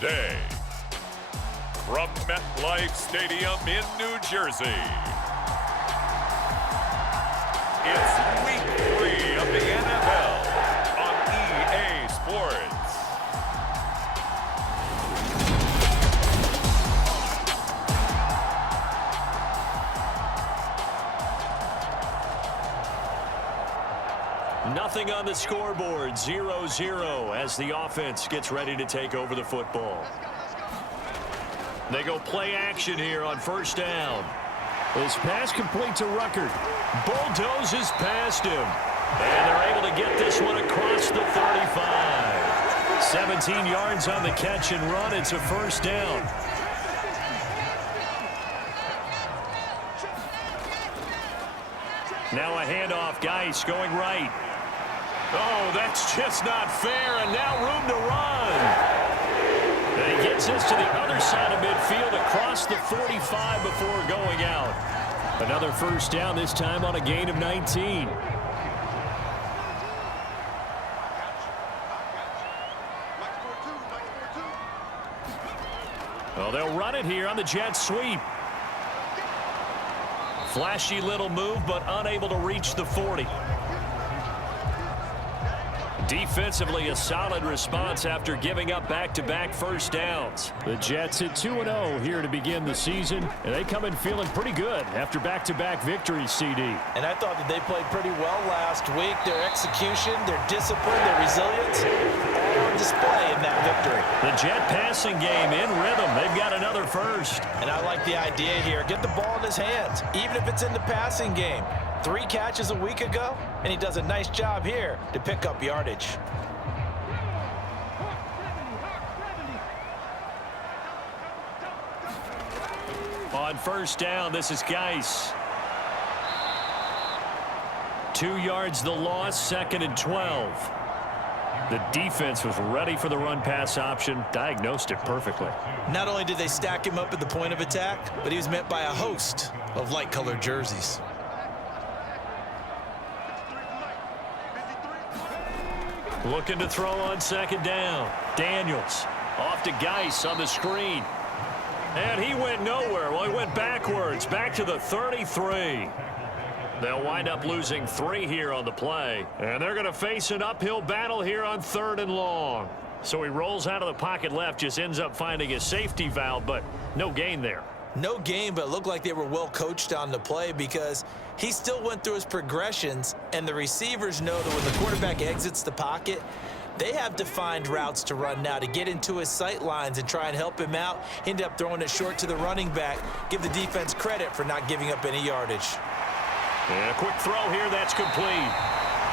day. From MetLife Stadium in New Jersey, it's Week 3 of the NFL on EA Sports. Nothing on the scoreboard, 0-0 as the offense gets ready to take over the football. They go play action here on first down. This pass complete to Ruckert. Bulldozes past him. And they're able to get this one across the 35. 17 yards on the catch and run. It's a first down. Now a handoff. Geis going right. Oh, that's just not fair, and now room to run. And he gets this to the other side of midfield across the 45 before going out. Another first down, this time on a gain of 19. Well, they'll run it here on the jet sweep. Flashy little move, but unable to reach the 40. Defensively, a solid response after giving up back-to-back first downs. The Jets at 2-0 here to begin the season, and they come in feeling pretty good after back-to-back victories, CD. And I thought that they played pretty well last week. Their execution, their discipline, their resilience, all on display in that victory. The Jet passing game in rhythm. They've got another first. And I like the idea here. Get the ball in his hands, even if it's in the passing game. 3 catches a week ago, and he does a nice job here to pick up yardage. On first down, this is Geis. 2 yards the loss, 2nd and 12. The defense was ready for the run-pass option, diagnosed it perfectly. Not only did they stack him up at the point of attack, but he was met by a host of light-colored jerseys. Looking to throw on 2nd down. Daniels off to Geis on the screen. And he went nowhere. Well, he went backwards, back to the 33. They'll wind up losing 3 here on the play. And they're going to face an uphill battle here on 3rd and long. So he rolls out of the pocket left, just ends up finding a safety valve, but no gain there. No gain, but it looked like they were well coached on the play because he still went through his progressions, and the receivers know that when the quarterback exits the pocket, they have defined routes to run now to get into his sight lines and try and help him out. He ended up throwing it short to the running back. Give the defense credit for not giving up any yardage. And a quick throw here, that's complete.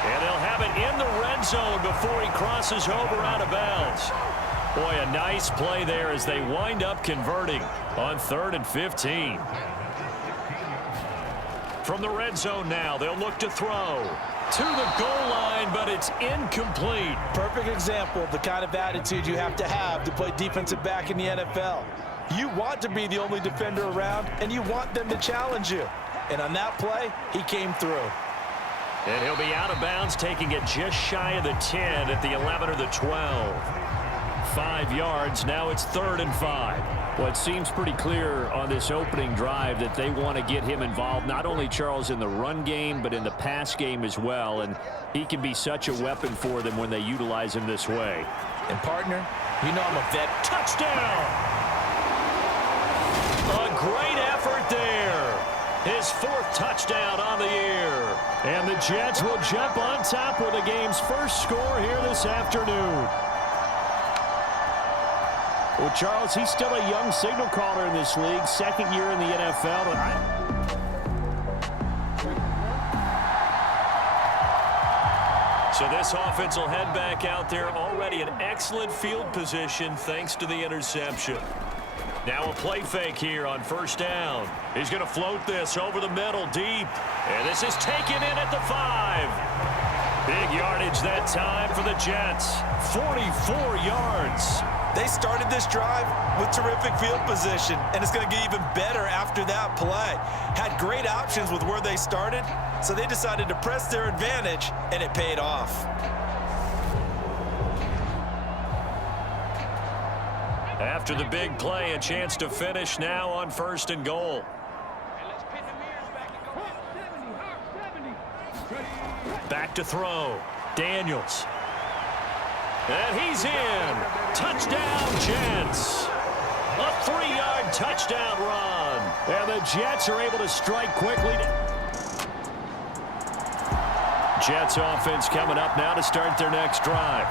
And they'll have it in the red zone before he crosses over out of bounds. Boy, a nice play there as they wind up converting on 3rd and 15. From the red zone now, they'll look to throw to the goal line, but it's incomplete. Perfect example of the kind of attitude you have to play defensive back in the NFL. You want to be the only defender around, and you want them to challenge you. And on that play, he came through. And he'll be out of bounds, taking it just shy of the 10 at the 11 or the 12. 5 yards. Now it's 3rd and 5. Well, it seems pretty clear on this opening drive that they want to get him involved, not only, Charles, in the run game, but in the pass game as well. And he can be such a weapon for them when they utilize him this way. And, partner, you know I'm a vet. Touchdown! A great effort there. His 4th touchdown on the year. And the Jets will jump on top with the game's first score here this afternoon. Well, Charles, he's still a young signal caller in this league, 2nd year in the NFL. So this offense will head back out there, already in excellent field position thanks to the interception. Now a play fake here on first down. He's going to float this over the middle deep. And this is taken in at the 5. Big yardage that time for the Jets. 44 yards. They started this drive with terrific field position, and it's going to get even better after that play. Had great options with where they started, so they decided to press their advantage, and it paid off. After the big play, a chance to finish now on 1st and goal. Back to throw. Daniels. And he's in. Touchdown, Jets. A 3-yard touchdown run. And the Jets are able to strike quickly. Jets offense coming up now to start their next drive.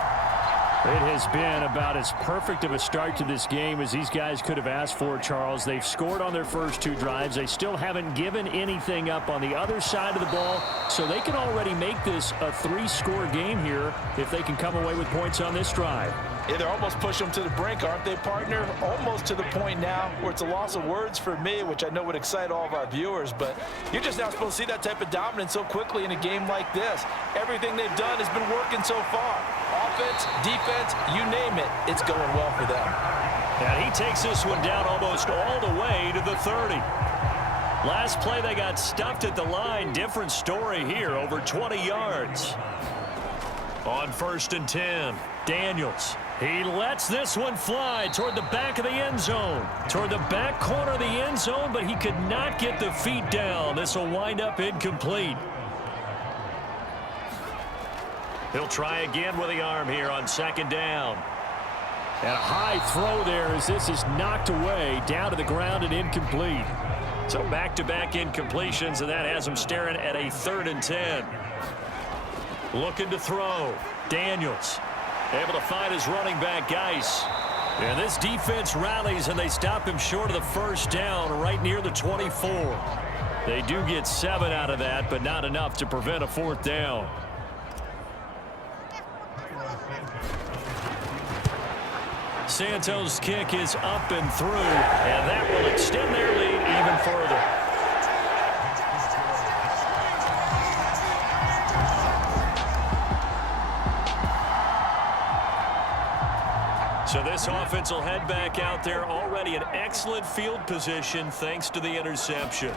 It has been about as perfect of a start to this game as these guys could have asked for, Charles. They've scored on their first 2 drives. They still haven't given anything up on the other side of the ball, so they can already make this a 3-score game here if they can come away with points on this drive. Yeah, they're almost pushing them to the brink, aren't they, partner? Almost to the point now where it's a loss of words for me, which I know would excite all of our viewers, but you're just not supposed to see that type of dominance so quickly in a game like this. Everything they've done has been working so far. Offense, defense, you name it, it's going well for them. And he takes this one down almost all the way to the 30. Last play, they got stuffed at the line. Different story here, over 20 yards. On 1st and 10, Daniels. He lets this one fly toward the back of the end zone. Toward the back corner of the end zone, but he could not get the feet down. This will wind up incomplete. He'll try again with the arm here on 2nd down. And a high throw there as this is knocked away down to the ground and incomplete. So back-to-back incompletions, and that has him staring at a 3rd and 10. Looking to throw. Daniels. Able to find his running back, Geis. And this defense rallies, and they stop him short of the 1st down right near the 24. They do get 7 out of that, but not enough to prevent a 4th down. Santos' kick is up and through, and that will extend their lead even further. So this offense will head back out there, already in excellent field position thanks to the interception.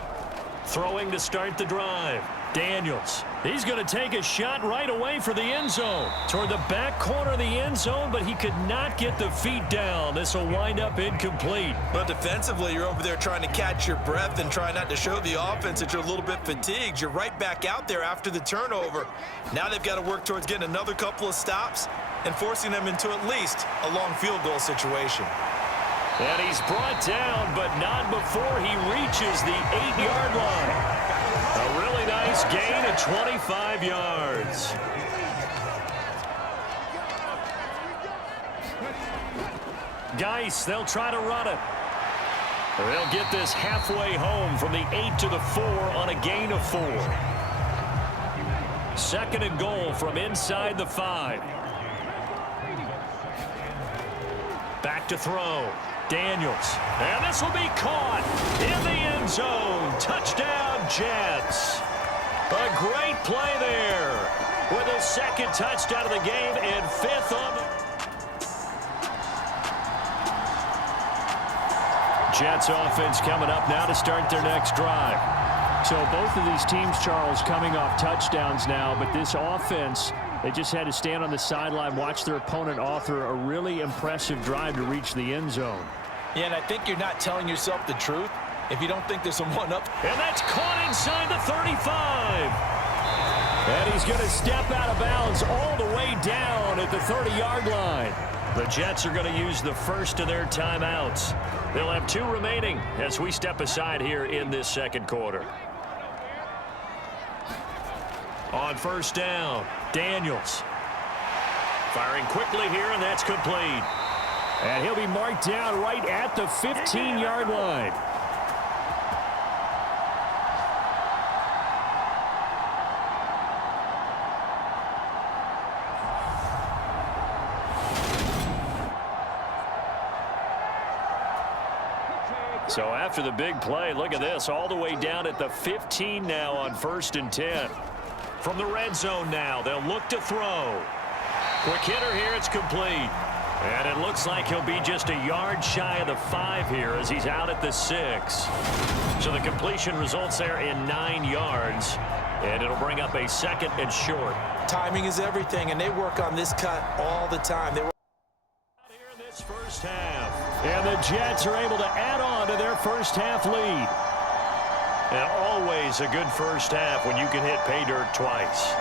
Throwing to start the drive. Daniels. He's going to take a shot right away for the end zone. Toward the back corner of the end zone, but he could not get the feet down. This will wind up incomplete. But defensively, you're over there trying to catch your breath and try not to show the offense that you're a little bit fatigued. You're right back out there after the turnover. Now they've got to work towards getting another couple of stops and forcing them into at least a long field goal situation. And he's brought down, but not before he reaches the 8-yard line. A really nice gain of 25 yards. Geis, they'll try to run it. They'll get this halfway home from the 8 to the 4 on a gain of 4. 2nd and goal from inside the 5. Back to throw. Daniels. And this will be caught in the end zone. Touchdown, Jets. A great play there with a 2nd touchdown of the game and 5th on the... Jets offense coming up now to start their next drive. So both of these teams, Charles, coming off touchdowns now, but this offense, they just had to stand on the sideline, watch their opponent author a really impressive drive to reach the end zone. Yeah, and I think you're not telling yourself the truth if you don't think there's a one-up. And that's caught inside the 35. And he's going to step out of bounds all the way down at the 30-yard line. The Jets are going to use the first of their timeouts. They'll have 2 remaining as we step aside here in this 2nd quarter. On 1st down, Daniels. Firing quickly here, and that's complete. And he'll be marked down right at the 15-yard line. So after the big play, look at this, all the way down at the 15 now on 1st and 10. From the red zone now, they'll look to throw. Quick hitter here, it's complete. And it looks like he'll be just a yard shy of the 5 here as he's out at the 6. So the completion results there in 9 yards. And it'll bring up a 2nd and short. Timing is everything, and they work on this cut all the time. They work here in this first half. And the Jets are able to add on to their first half lead. And always a good first half when you can hit pay dirt twice.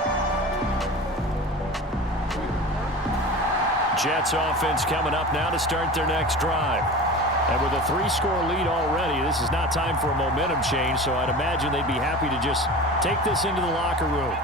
Jets offense coming up now to start their next drive. And with a 3-score lead already, this is not time for a momentum change, so I'd imagine they'd be happy to just take this into the locker room.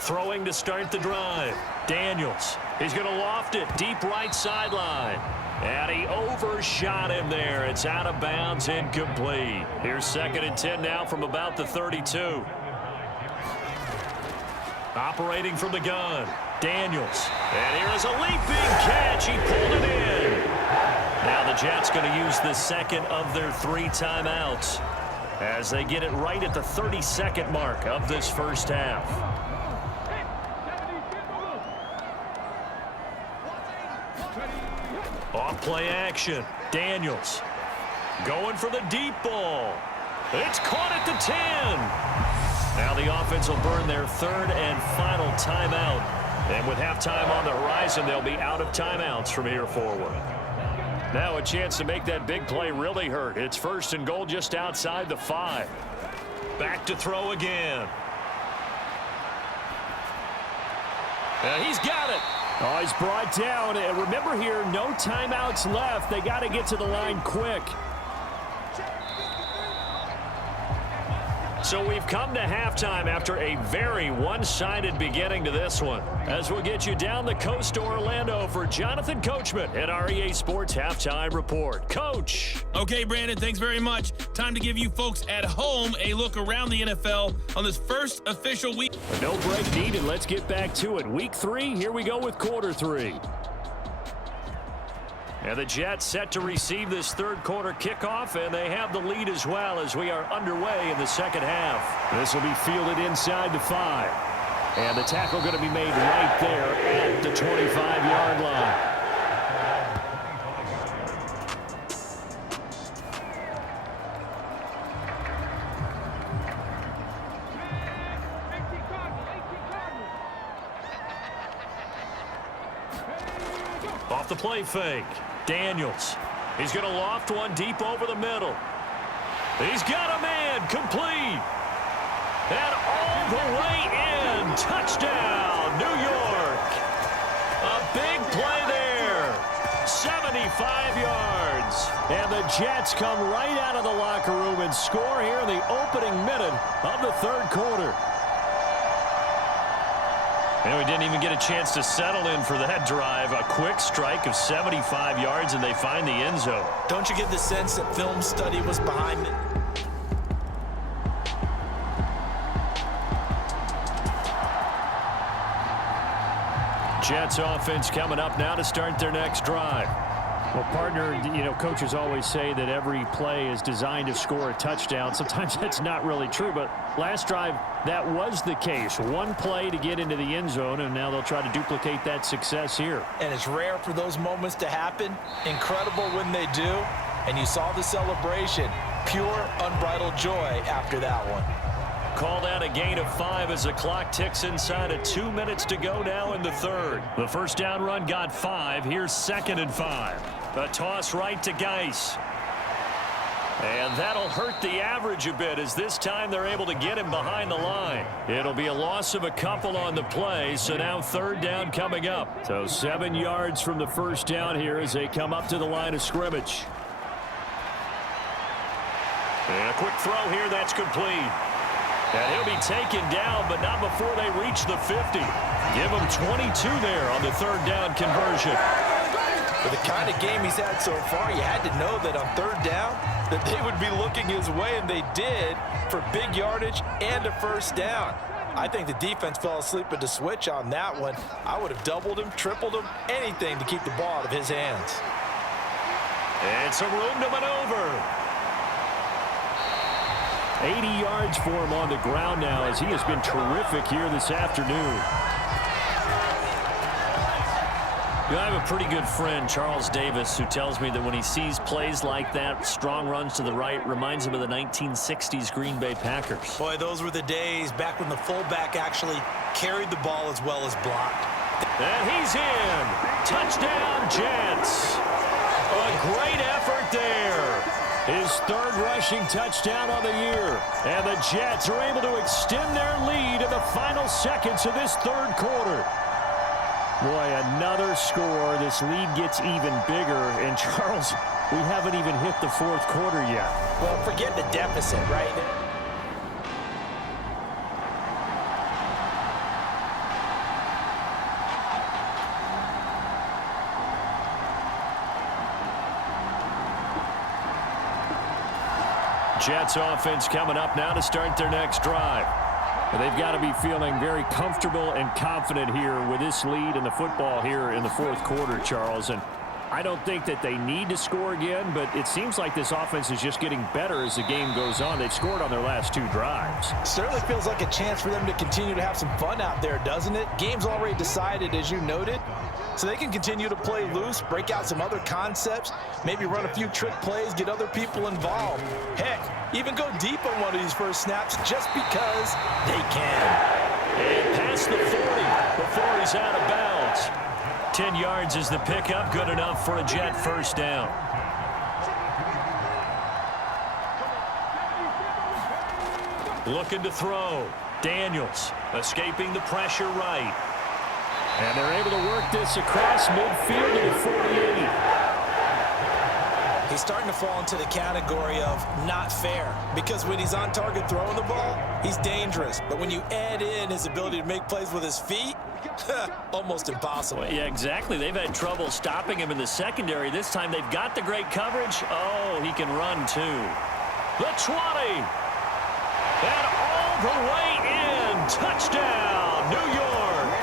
Throwing to start the drive. Daniels. He's going to loft it deep right sideline. And he overshot him there. It's out of bounds, incomplete. Here's 2nd and 10 now from about the 32. Operating from the gun. Daniels. And here is a leaping catch. He pulled it in. Now the Jets going to use the second of their 3 timeouts as they get it right at the 32nd mark of this first half. Off play action. Daniels going for the deep ball. It's caught at the 10. Now the offense will burn their 3rd and final timeout. And with halftime on the horizon, they'll be out of timeouts from here forward. Now a chance to make that big play really hurt. It's 1st and goal just outside the 5. Back to throw again. And he's got it. Oh, he's brought down. And remember here, no timeouts left. They got to get to the line quick. So we've come to halftime after a very one-sided beginning to this one. As we'll get you down the coast to Orlando for Jonathan Coachman at our EA Sports Halftime Report. Coach. Okay, Brandon, thanks very much. Time to give you folks at home a look around the NFL on this first official week. No break needed. Let's get back to it. Week 3, here we go with quarter 3. And the Jets set to receive this 3rd quarter kickoff, and they have the lead as well as we are underway in the second half. This will be fielded inside the 5. And the tackle going to be made right there at the 25-yard line. Off the play fake. Daniels. He's going to loft one deep over the middle. He's got a man. Complete. And all the way in. Touchdown, New York. A big play there. 75 yards. And the Jets come right out of the locker room and score here in the opening minute of the 3rd quarter. And we didn't even get a chance to settle in for that drive. A quick strike of 75 yards, and they find the end zone. Don't you get the sense that film study was behind it? Jets offense coming up now to start their next drive. Well, partner, you know, coaches always say that every play is designed to score a touchdown. Sometimes that's not really true, but last drive, that was the case. One play to get into the end zone, and now they'll try to duplicate that success here. And it's rare for those moments to happen. Incredible when they do. And you saw the celebration. Pure, unbridled joy after that one. Called out a gain of 5 as the clock ticks inside of 2 minutes to go now in the 3rd. The first down run got 5. Here's 2nd and 5. A toss right to Geis. And that'll hurt the average a bit as this time they're able to get him behind the line. It'll be a loss of a couple on the play, so now 3rd down coming up. So 7 yards from the first down here as they come up to the line of scrimmage. And a quick throw here, that's complete. And he'll be taken down, but not before they reach the 50. Give him 22 there on the 3rd down conversion. For the kind of game he's had so far, you had to know that on 3rd down that they would be looking his way, and they did for big yardage and a first down. I think the defense fell asleep at the switch on that one. I would have doubled him, tripled him, anything to keep the ball out of his hands. And some room to maneuver. 80 yards for him on the ground now as he has been terrific here this afternoon. I have a pretty good friend, Charles Davis, who tells me that when he sees plays like that, strong runs to the right, reminds him of the 1960s Green Bay Packers. Boy, those were the days back when the fullback actually carried the ball as well as blocked. And he's in. Touchdown, Jets. A great effort there. His third rushing touchdown on the year. And the Jets are able to extend their lead in the final seconds of this third quarter. Boy, another score. This lead gets even bigger. And, Charles, we haven't even hit the fourth quarter yet. Well, forget the deficit, right? Jets offense coming up now to start their next drive. They've got to be feeling very comfortable and confident here with this lead in the football here in the fourth quarter, Charles. And I don't think that they need to score again, but it seems like this offense is just getting better as the game goes on. They've scored on their last two drives. Certainly feels like a chance for them to continue to have some fun out there, doesn't it? Game's already decided, as you noted, so they can continue to play loose, break out some other concepts, maybe run a few trick plays, get other people involved. Heck, even go deep on one of these first snaps just because they can. And past the 40 before he's out of bounds. 10 yards is the pickup, good enough for a Jet first down. Looking to throw. Daniels escaping the pressure right. And they're able to work this across midfield to the 48. He's starting to fall into the category of not fair, because when he's on target throwing the ball, he's dangerous. But when you add in his ability to make plays with his feet, almost impossible. Well, yeah, exactly. They've had trouble stopping him in the secondary. This time they've got the great coverage. Oh, he can run too. The 20. And all the way in. Touchdown, New York.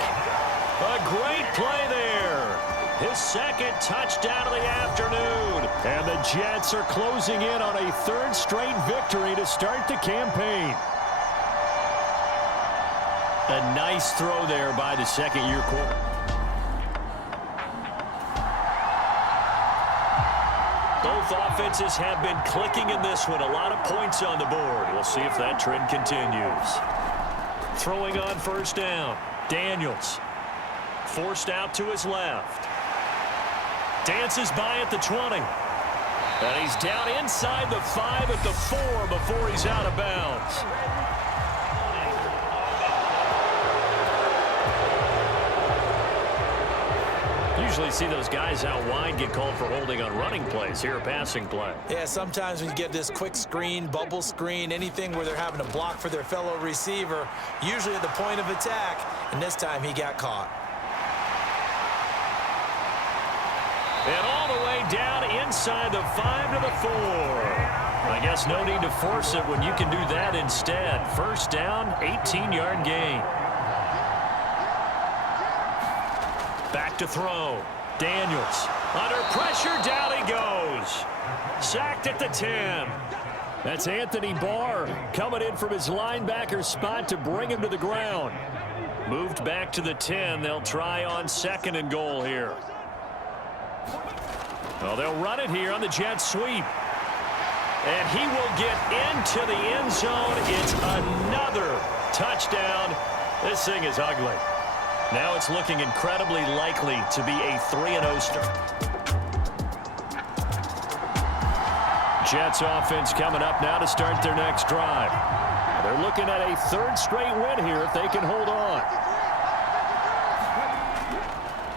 A great play there. His second touchdown of the afternoon. And the Jets are closing in on a third straight victory to start the campaign. A nice throw there by the second-year quarterback. Both offenses have been clicking in this one. A lot of points on the board. We'll see if that trend continues. Throwing on first down. Daniels. Forced out to his left. Dances by at the 20. And he's down inside the 5 at the 4 before he's out of bounds. Usually see those guys out wide get called for holding on running plays. Here a passing play. Yeah, sometimes when you get this quick screen, bubble screen, anything where they're having to block for their fellow receiver, usually at the point of attack, and this time he got caught. And all the way down inside the 5 to the 4. I guess no need to force it when you can do that instead. First down, 18-yard gain. Back to throw. Daniels under pressure. Down he goes. Sacked at the 10. That's Anthony Barr coming in from his linebacker spot to bring him to the ground. Moved back to the 10. They'll try on second and goal here. Well, they'll run it here on the jet sweep. And he will get into the end zone. It's another touchdown. This thing is ugly. Now it's looking incredibly likely to be a 3-0 start. Jets offense coming up now to start their next drive. They're looking at a third straight win here if they can hold on.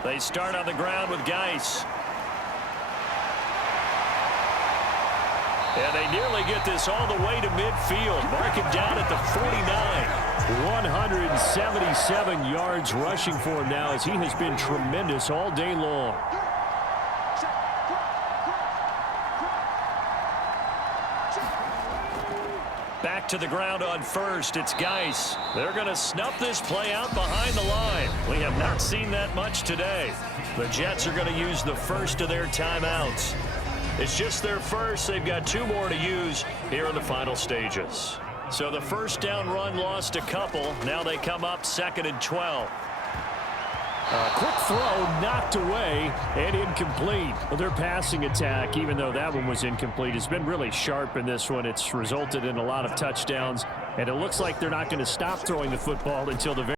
They start on the ground with Geis. And they nearly get this all the way to midfield. Mark him down at the 49. 177 yards rushing for him now as he has been tremendous all day long. Back to the ground on first. It's Geis. They're going to snuff this play out behind the line. We have not seen that much today. The Jets are going to use the first of their timeouts. It's just their first. They've got 2 more to use here in the final stages. So the first down run lost a couple. Now they come up 2nd and 12. Quick throw knocked away and incomplete. Well, their passing attack, even though that one was incomplete, has been really sharp in this one. It's resulted in a lot of touchdowns, and it looks like they're not going to stop throwing the football until the very